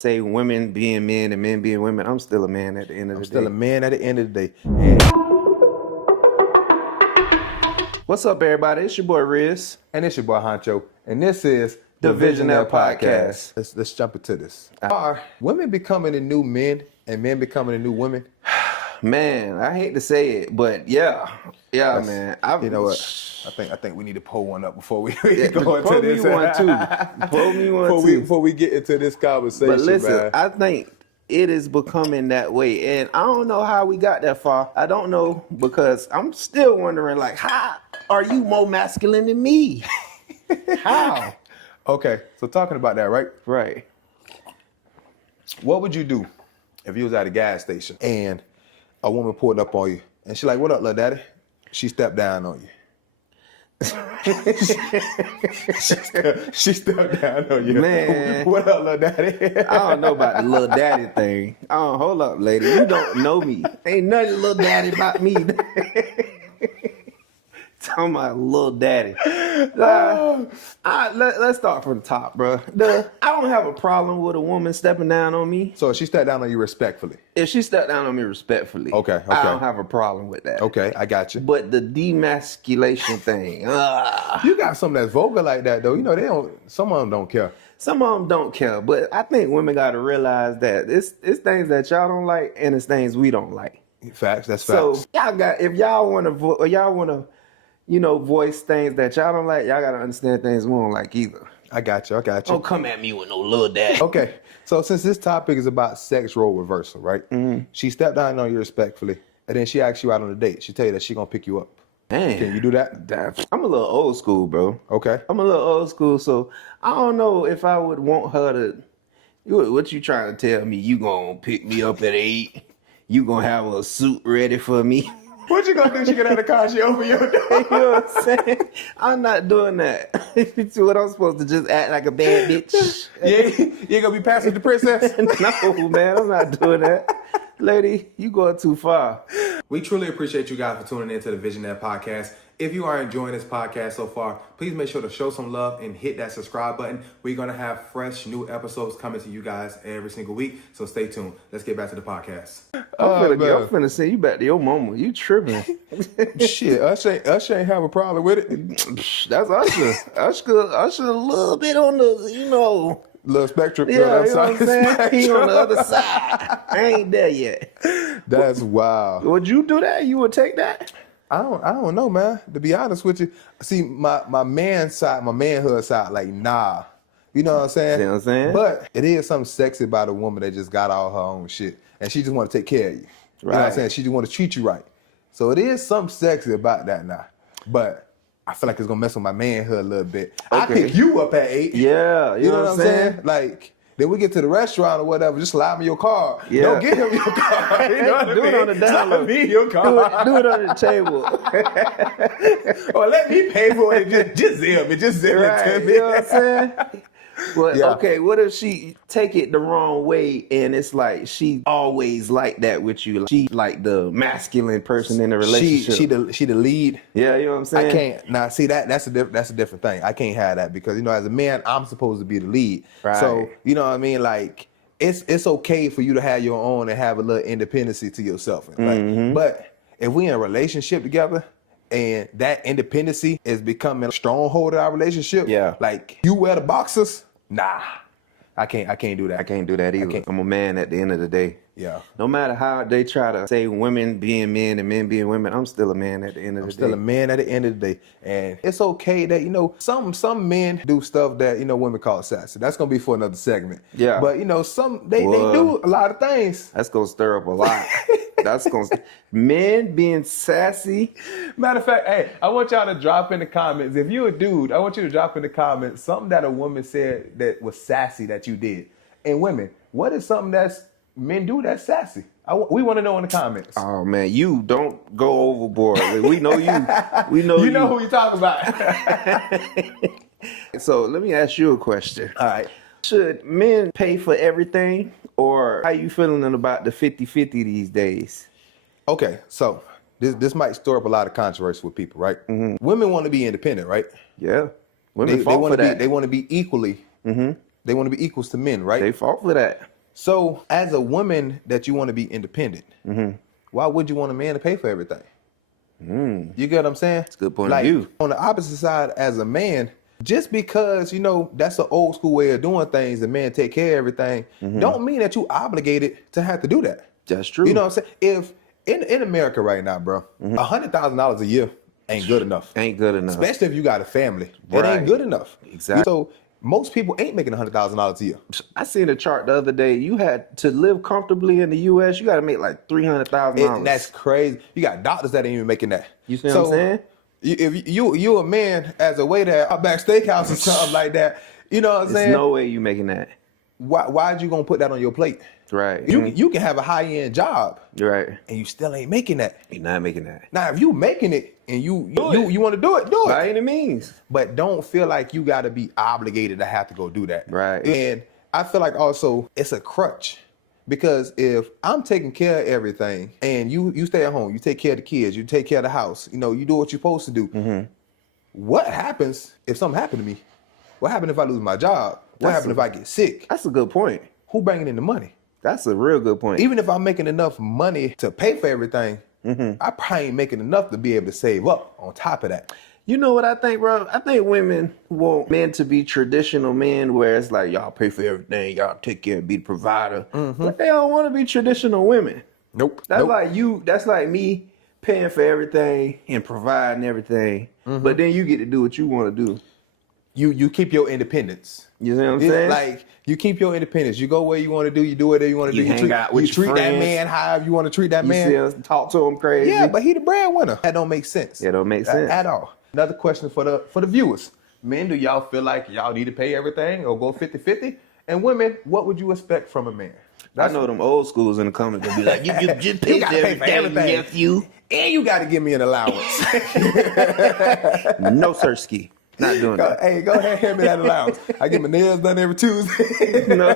say women being men and men being women, I'm still a man at the end of the day. I'm still a man at the end of the day. And What's up, everybody? It's your boy Riz. And it's your boy Honcho. And this is The Visionnaire Podcast. Let's jump into this. Are women becoming the new men and men becoming the new women? Man, I hate to say it, but yeah, man. You know what? I think we need to pull one up before we go into this. Pull me one too. Before we get into this conversation, But listen, man. I think it is becoming that way, and I don't know how we got that far. I don't know, because I'm still wondering, like, how are you more masculine than me? How? Okay, so talking about that, right? Right. What would you do if you was at a gas station and a woman pulled up on you and she like, "What up, little daddy?" She stepped down on you. she stepped down on you. Man. What up, little daddy? I don't know about the little daddy thing. Oh, hold up, lady. You don't know me. Ain't nothing little daddy about me. Talking about little daddy. Let's start from the top, bro. I don't have a problem with a woman stepping down on me. So she stepped down on you respectfully? If she stepped down on me respectfully, okay. I don't have a problem with that. Okay, I got you. But the demasculation thing, you got something that's vulgar like that, though. You know, some of them don't care. Some of them don't care, but I think women got to realize that it's things that y'all don't like and it's things we don't like. Facts, that's So facts. if y'all want to, voice things that y'all don't like, y'all got to understand things we don't like either. I got you. Don't come at me with no little daddy. Okay, so since this topic is about sex role reversal, right? Mm-hmm. She stepped down on you respectfully, and then she asked you out on a date. She tell you that she gonna pick you up. Man, can you do that? I'm a little old school, bro. Okay. I'm a little old school, so I don't know if I would want her to. What you trying to tell me? You gonna pick me up at 8? You gonna have a suit ready for me? What you gonna do? She get out of the car, she open your door. You know what I'm saying? I'm not doing that. What, I'm supposed to just act like a bad bitch? You ain't gonna be passing the princess? No, man, I'm not doing that. Lady, you going too far. We truly appreciate you guys for tuning into the Visionnaire Podcast. If you are enjoying this podcast so far, please make sure to show some love and hit that subscribe button. We're going to have fresh new episodes coming to you guys every single week, so stay tuned. Let's get back to the podcast. I'm finna send you back to your mama. You tripping. Shit, Usher ain't have a problem with it. That's Usher. Usher a little bit on the, little spectrum. Yeah, you know what I'm saying? He on the other side. I ain't there yet. That's wild. Would you do that? You would take that? I don't know, man. To be honest with you, see, my manhood side, like, nah. You know what I'm saying? See what I'm saying? But it is something sexy about a woman that just got all her own shit, and she just want to take care of you. You know what I'm saying? She just want to treat you right. So it is something sexy about that now. But I feel like it's gonna mess with my manhood a little bit. Okay. I pick you up at 8. Yeah, you know what I'm saying? Like, then we get to the restaurant or whatever, just slide me your card. Yeah. Don't give him your card. You know what do it on the down low. Slide me your card. Do it on the table. Or let me pay for it. Just zip it. Just zip it to me. You know what I'm saying? Well, yeah. Okay, what if she take it the wrong way and it's like she always like that with you? Like, she like the masculine person in the relationship. She the lead. Yeah, you know what I'm saying? I can't. Now, see, that's a different thing. I can't have that because, as a man, I'm supposed to be the lead. Right. So, you know what I mean? Like, it's okay for you to have your own and have a little independency to yourself. Like, but if we in a relationship together and that independency is becoming a stronghold in our relationship, yeah, like, you wear the boxers, nah. I can't do that. I can't do that either. I'm a man at the end of the day. Yeah. No matter how they try to say women being men and men being women, I'm still a man at the end of the day. I'm still a man at the end of the day. And it's okay that, some men do stuff that, women call sassy. That's going to be for another segment. Yeah. But, they do a lot of things. That's going to stir up a lot. Men being sassy. Matter of fact, hey, I want y'all to drop in the comments. If you're a dude, I want you to drop in the comments something that a woman said that was sassy that you did. And women, what is something that's men do that's sassy? We want to know in the comments. Oh man, you don't go overboard. We know you. We know you know who you talking about. So let me ask you a question. All right. Should men pay for everything, or how you feeling about the 50-50 these days? Okay, so this might stir up a lot of controversy with people, right? Mm-hmm. Women want to be independent, right? Yeah. They want to be equally They want to be equals to men, right? They fought for that. So as a woman that you want to be independent, why would you want a man to pay for everything? You get what I'm saying? That's a good point of view. On the opposite side, as a man, just because, you know, that's an old school way of doing things, the man take care of everything, don't mean that you obligated to have to do that. That's true. You know what I'm saying? If in America right now, bro, $100,000 a year ain't good enough. Ain't good enough. Especially if you got a family. Right. It ain't good enough. Exactly. So most people ain't making $100,000 a year. I seen a chart the other day. You had to live comfortably in the U.S., you got to make like $300,000. That's crazy. You got doctors that ain't even making that. You see what I'm saying? If you a man as a waiter at Outback Steakhouse or something like that, you know what I'm saying? There's no way you making that. Why you gonna put that on your plate? Right. You can have a high end job, right, and you still ain't making that. You're not making that. Now, if you making it and you want to do it, do it by any means. But don't feel like you got to be obligated to have to go do that. Right. And I feel like also it's a crutch. Because if I'm taking care of everything and you stay at home, you take care of the kids, you take care of the house, you know, you do what you're supposed to do. What happens if something happened to me? What happens if I lose my job? What happens if I get sick? That's a good point. Who bringing in the money? That's a real good point. Even if I'm making enough money to pay for everything, I probably ain't making enough to be able to save up on top of that. You know what I think, bro? I think women want men to be traditional men where it's like, y'all pay for everything, y'all take care, be the provider. But they don't want to be traditional women. Nope. That's like you, that's like me paying for everything and providing everything. But then you get to do what you want to do. You keep your independence. You know what I'm saying? Like, you keep your independence. You go where you want to do. You do whatever you want to do. You treat that man however you want to treat that man. You see, talk to him crazy. Yeah, but he the breadwinner. That don't make sense. That don't make sense at all. Another question for the viewers. Men, do y'all feel like y'all need to pay everything or go 50-50? And women, what would you expect from a man? I know them old schools in the comments gonna be like, you just pay for everything, nephew. And you got to give me an allowance. No, sirski. Not doing that. Hey, go ahead and hand me that allowance. I get my nails done every Tuesday. No,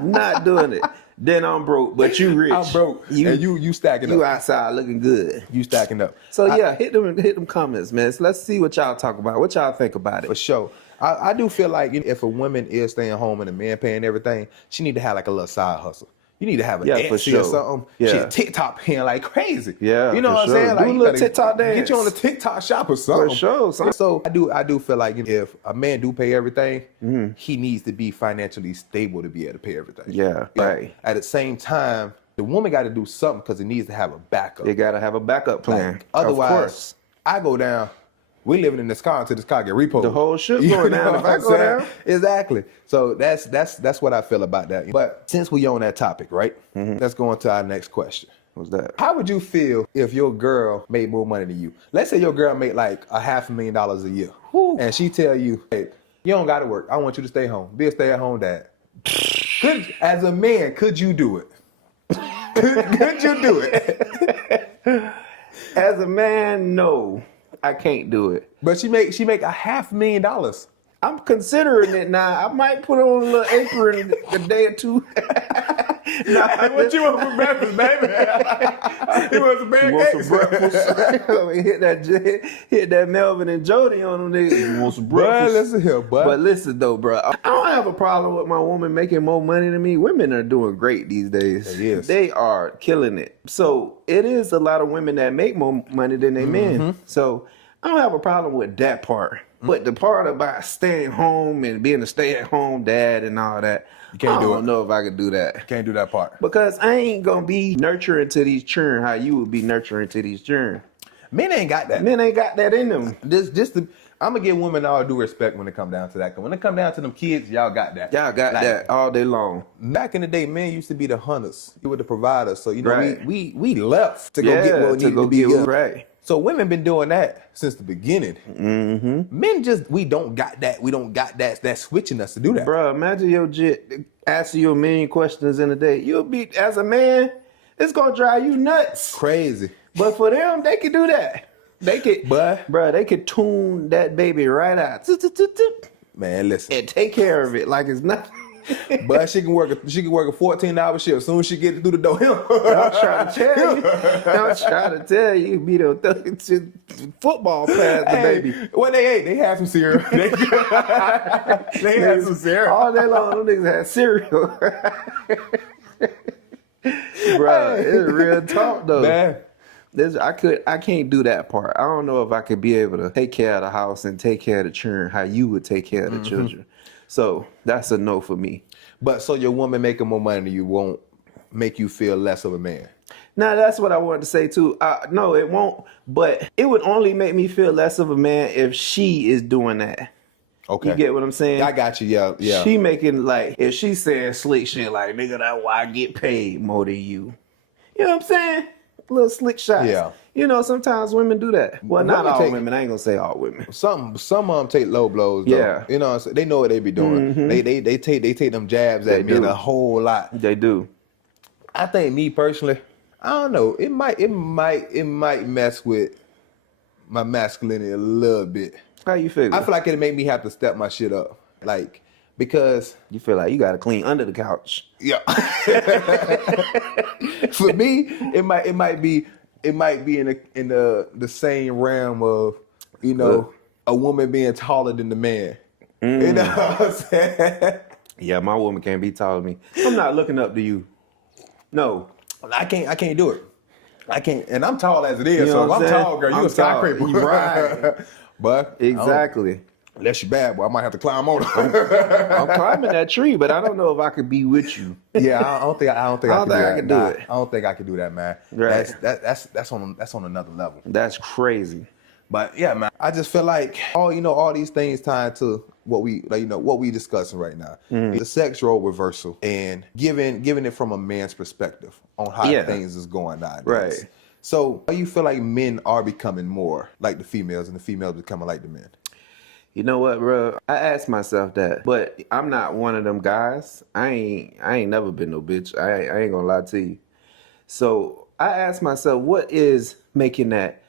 not doing it. Then I'm broke, but you rich. I'm broke. And you stacking up. You outside looking good. You stacking up. So yeah, hit them comments, man. So let's see what y'all talk about. What y'all think about it? For sure. I do feel like if a woman is staying home and a man paying everything, she need to have like a little side hustle. You need to have an Etsy for sure. or something. Yeah. She TikTok paying like crazy. Yeah, you know what I'm saying? Like, do a little TikTok dance. Get you on the TikTok shop or something. For sure. So I do feel like if a man do pay everything, he needs to be financially stable to be able to pay everything. Yeah, right. At the same time, the woman got to do something because it needs to have a backup. They got to have a backup plan. Like, otherwise, of course. I go down. We living in this car until this car get repoed. The whole ship going down if I go down. Exactly. So that's what I feel about that. But since we on that topic, right? Let's go on to our next question. What's that? How would you feel if your girl made more money than you? Let's say your girl made like $500,000 a year. And she tell you, hey, you don't got to work. I want you to stay home. Be a stay-at-home dad. As a man, could you do it? Could you do it? As a man, no. I can't do it. But she make $500,000. I'm considering it now. I might put on a little apron a day or two. What you want for breakfast, baby? You want some pancakes? hit that Melvin and Jody on them niggas. You want some breakfast? Bro, listen here, bud. But listen though, bro. I don't have a problem with my woman making more money than me. Women are doing great these days. Yes. They are killing it. So it is a lot of women that make more money than they men. So I don't have a problem with that part. But the part about staying home and being a stay-at-home dad and all that, I don't know if I could do that. Can't do that part. Because I ain't going to be nurturing to these children how you would be nurturing to these children. Men ain't got that. Men ain't got that in them. I'm going to give women all due respect when it come down to that. Because when it come down to them kids, y'all got that. Y'all got that all day long. Back in the day, men used to be the hunters. You were the providers. So, you know, we left to go get what needed to be done. Right. So women been doing that since the beginning. Men we don't got that. We don't got that. That's switching us to do that. Bro, imagine your jit asking you a million questions in a day. You'll be, as a man, it's going to drive you nuts. Crazy. But for them, they can do that. They could, bro, they could tune that baby right out. Man, listen. And take care of it like it's nothing. But she can work a 14-hour shift. As soon as she get through the door, I'm trying to tell you, be the football pass the baby. What they ate? They had some cereal. They had some cereal. All day long, them niggas had cereal. Bro, it's real talk though. Man. I can't do that part. I don't know if I could be able to take care of the house and take care of the children how you would take care of the children. So that's a no for me. But so your woman making more money than you won't make you feel less of a man? Now that's what I wanted to say too. No, it won't. But it would only make me feel less of a man if she is doing that. Okay. You get what I'm saying? I got you. Yeah. She making like, if she's saying slick shit like, nigga, that's why I get paid more than you. You know what I'm saying? Little slick shots. Yeah. You know, sometimes women do that. Well, not all take- women. I ain't gonna say all women. Some of them take low blows. Though. Yeah. You know what I'm saying? They know what they be doing. They take them jabs at me do. a whole lot. They do. I think me personally, I don't know. It might mess with my masculinity a little bit. How you feel? I feel like it'll make me have to step my shit up. Like, because You feel like you gotta clean under the couch. yeah. For me, it might be in the same realm of, you know, a woman being taller than the man. You know what I'm saying? Yeah, my woman can't be taller than me. I'm not looking up to you. No. I can't do it. I can't, and I'm tall as it is, You know so if what I'm I'm saying? tall, girl, you I'm a skyscraper. tall. Right. But Exactly. unless you bad, boy, I might have to climb on. I'm climbing that tree, but I don't know if I could be with you. Yeah, I don't think I can do do that. it. I don't think I can do that, man. Right. That's on another level. That's crazy. But yeah, man, I just feel like all these things tied to what we discussing right now, the sex role reversal and giving it from a man's perspective on how things is going nowadays. Right. So, do you feel like men are becoming more like the females and the females becoming like the men? You know what, bro? I asked myself that, but I'm not one of them guys. I ain't never been no bitch. I ain't gonna lie to you. So I asked myself, what is making that?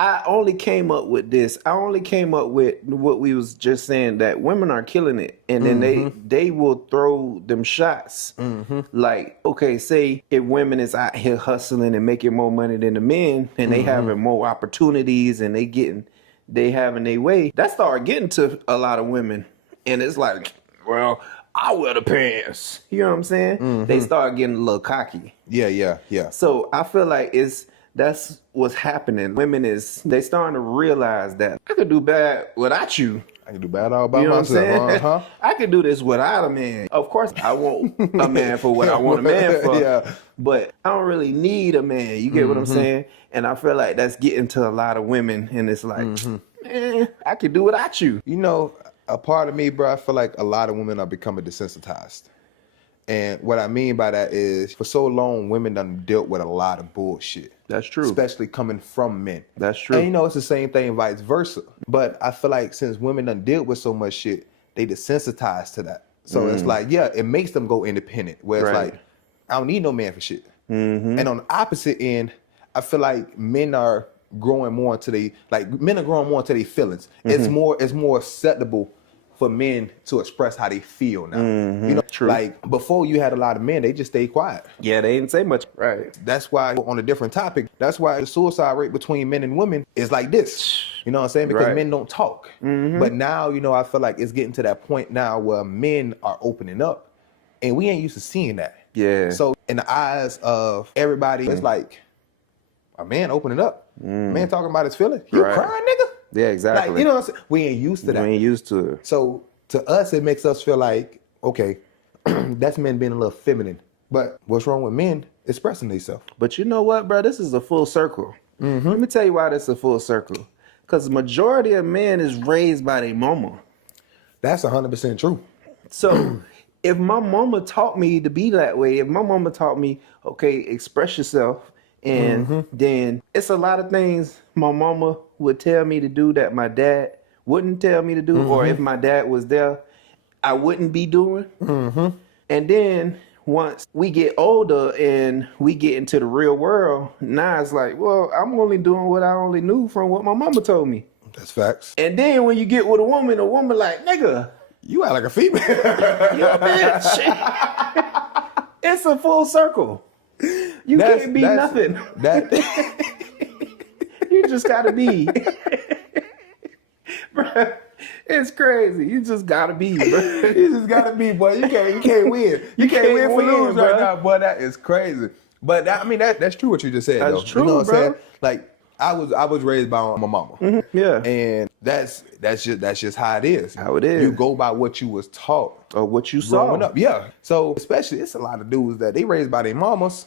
I only came up with this. I only came up with what we was just saying, that women are killing it, and then they will throw them shots. Like, okay, say if women is out here hustling and making more money than the men, and they having more opportunities, and they having their way, that start getting to a lot of women, and it's like, well, I wear the pants. You know what I'm saying? They start getting a little cocky. Yeah. So I feel like that's what's happening. Women they starting to realize that I could do bad without you. I can do bad all by You know myself. what I'm saying? I could do this without a man. Of course, I want a man for what I want a man for. Yeah. But I don't really need a man. You get what I'm saying? And I feel like that's getting to a lot of women. And it's like, man, I could do without you. You know, a part of me, bro, I feel like a lot of women are becoming desensitized. And what I mean by that is, for so long, women done dealt with a lot of bullshit. That's true. Especially coming from men. That's true. And you know, it's the same thing vice versa. But I feel like since women done dealt with so much shit, they desensitized to that. So it's like, yeah, it makes them go independent. Where it's like, I don't need no man for shit. And on the opposite end, I feel like men are growing more into their feelings. It's more acceptable for men to express how they feel now. You know, True. like before you had a lot of men, they just stayed quiet. Yeah, they didn't say much. Right. That's why, on a different topic, that's why the suicide rate between men and women is like this. You know what I'm saying? Because men don't talk. But now, you know, I feel like it's getting to that point now where men are opening up, and we ain't used to seeing that. Yeah. So in the eyes of everybody, it's like a man opening up, man talking about his feelings. You crying, nigga? Yeah, exactly. Like, you know what I'm saying? We ain't used to that. We ain't used to it. So to us, it makes us feel like, okay, that's men being a little feminine. But what's wrong with men expressing themselves? But you know what, bro? This is a full circle. Let me tell you why this is a full circle. Because the majority of men is raised by their mama. That's 100% true. So if my mama taught me to be that way, if my mama taught me, okay, express yourself, and then it's a lot of things my mama would tell me to do that my dad wouldn't tell me to do, or if my dad was there, I wouldn't be doing. And then once we get older and we get into the real world, now it's like, well, I'm only doing what I only knew from what my mama told me. That's facts. And then when you get with a woman like, nigga, You act like a female. You a bitch. It's a full circle. You can't be nothing. You just gotta be. Bruh, it's crazy. You just gotta be, bro. You just gotta be, boy. You can't win. You can't win for lose right now, boy. That is crazy. But that's true what you just said. That's though. true, you know what bro. I'm saying? Like I was raised by my mama. Mm-hmm. Yeah. And that's just how it is. How it is. You go by what you was taught. Or what you saw. Growing up. Yeah. So especially it's a lot of dudes that they raised by their mamas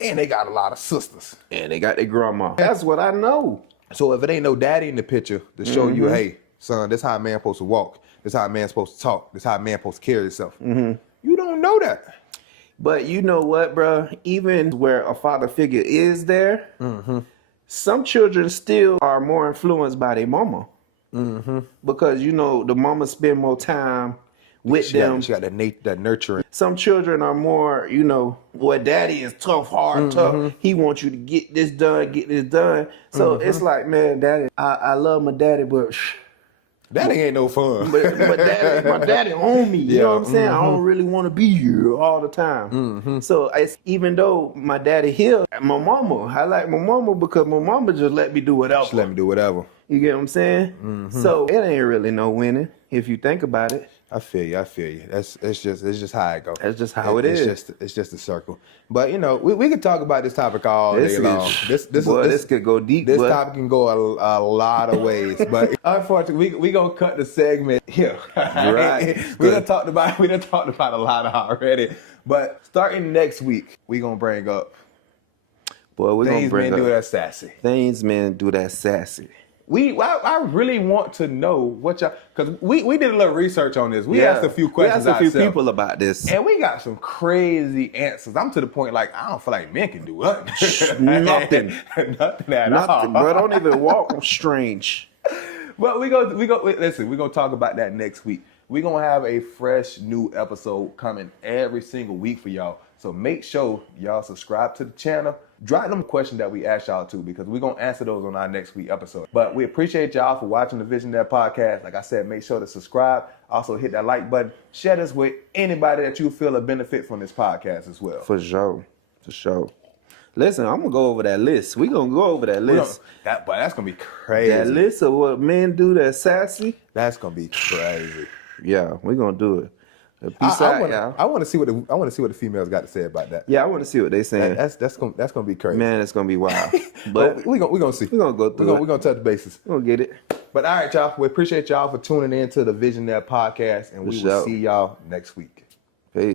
and they got a lot of sisters. And they got their grandma. That's what I know. So if it ain't no daddy in the picture to show you, hey, son, this how a man supposed to walk. This how a man supposed to talk. This how a man supposed to carry himself. You don't know that. But you know what, bro? Even where a father figure is there, some children still are more influenced by their mama. Because, you know, the mama spend more time with them. She got that nurturing. Some children are more, you know, boy, daddy is tough, hard, tough. He wants you to get this done, So it's like, man, daddy, I love my daddy, but Daddy ain't no fun. but daddy, my daddy on me. You know what I'm saying? I don't really want to be here all the time. So it's, even though my daddy here, my mama, I like my mama because my mama just let me do whatever. Just let me do whatever. You get what I'm saying? So it ain't really no winning if you think about it. I feel you. It's just how it goes. That's just how it is. It's just a circle. But you know, we could talk about this topic all day long. This could go deep. This topic can go a lot of ways. But unfortunately, we gonna cut the segment here. Right. we done talked about a lot already. But starting next week, we gonna bring up things men do that sassy. Things men do that sassy. I really want to know what y'all, because we did a little research on this. We asked a few questions. We asked a few people about this. And we got some crazy answers. I'm to the point like, I don't feel like men can do nothing. Nothing at all. Bro, don't even walk strange. But we're gonna talk about that next week. We're gonna have a fresh new episode coming every single week for y'all. So make sure y'all subscribe to the channel. Drop them questions that we asked y'all to, because we're going to answer those on our next week episode. But we appreciate y'all for watching the Visionnaire Podcast. Like I said, make sure to subscribe. Also hit that like button. Share this with anybody that you feel will benefit from this podcast as well. For sure. Listen, I'm going to go over that list. We're going to go over that list. But that's going to be crazy. That list of what men do that's sassy. That's going to be crazy. Yeah, we're going to do it. Peace out, y'all. I want to see what the females got to say about that. Yeah, I want to see what they saying. That's gonna be crazy. Man, it's gonna be wild. But we're gonna see. We're gonna go through it. We're gonna touch bases. We're gonna get it. But all right, y'all. We appreciate y'all for tuning in to the Visionnaire Podcast, and we will see y'all next week.